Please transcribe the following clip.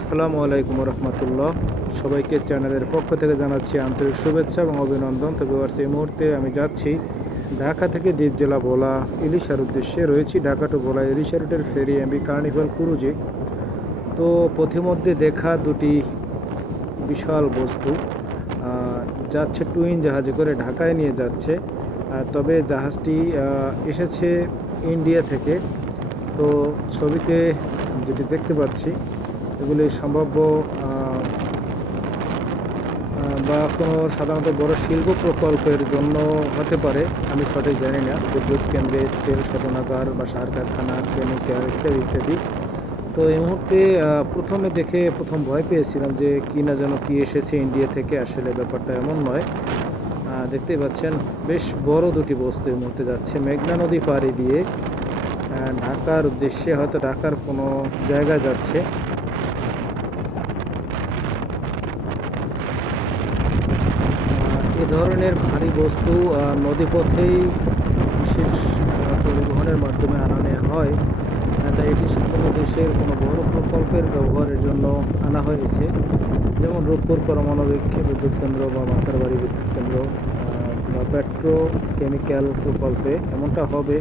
আসসালামু আলাইকুম রহমতুল্লাহ। সবাইকে চ্যানেলের পক্ষ থেকে জানাচ্ছি আন্তরিক শুভেচ্ছা এবং অভিনন্দন। তবে এই মুহূর্তে আমি যাচ্ছি ঢাকা থেকে দ্বীপ জেলা ভোলা ইলিশার উদ্দেশ্যে। রয়েছি ঢাকা টু ভোলা ইলিশা রুটের ফেরি এমবি কার্নিভাল ক্রুজে। তো পথিমধ্যে দেখা দুটি বিশাল বস্তু যাচ্ছে টুইন জাহাজে করে ঢাকায় নিয়ে যাচ্ছে। তবে জাহাজটি এসেছে ইন্ডিয়া থেকে। তো ছবিতে যেটি দেখতে পাচ্ছি এগুলি সম্ভাব্য বা কোনো সাধারণত বড় শিল্প প্রকল্পের জন্য হতে পারে, আমি সঠিক জানি না। বিদ্যুৎ কেন্দ্রে তেল শোধনাগার বা সার কারখানা, কেমিক্যাল ইত্যাদি ইত্যাদি। তো এই মুহূর্তে প্রথমে দেখে প্রথম ভয় পেয়েছিলাম যে কি না যেন কি এসেছে ইন্ডিয়া থেকে। আসলে ব্যাপারটা এমন নয়। দেখতেই পাচ্ছেন, বেশ বড় দুটি বস্তু এই মুহূর্তে যাচ্ছে। মেঘনা নদী পাড়ি দিয়ে ঢাকার উদ্দেশ্যে হয়তো ঢাকার কোনো জায়গায় যাচ্ছে। ধরনের ভারী বস্তু নদীপথেই বিশেষ পরিবহনের মাধ্যমে আনা নেওয়া হয়। তাই এটি কোনো দেশের কোনো বড় প্রকল্পের ব্যবহারের জন্য আনা হয়েছে। যেমন রূপপুর পারমাণবিক বিদ্যুৎ কেন্দ্র বা মাতারবাড়ি বিদ্যুৎ কেন্দ্র বা পেট্রো কেমিক্যাল প্রকল্পে এমনটা হবে।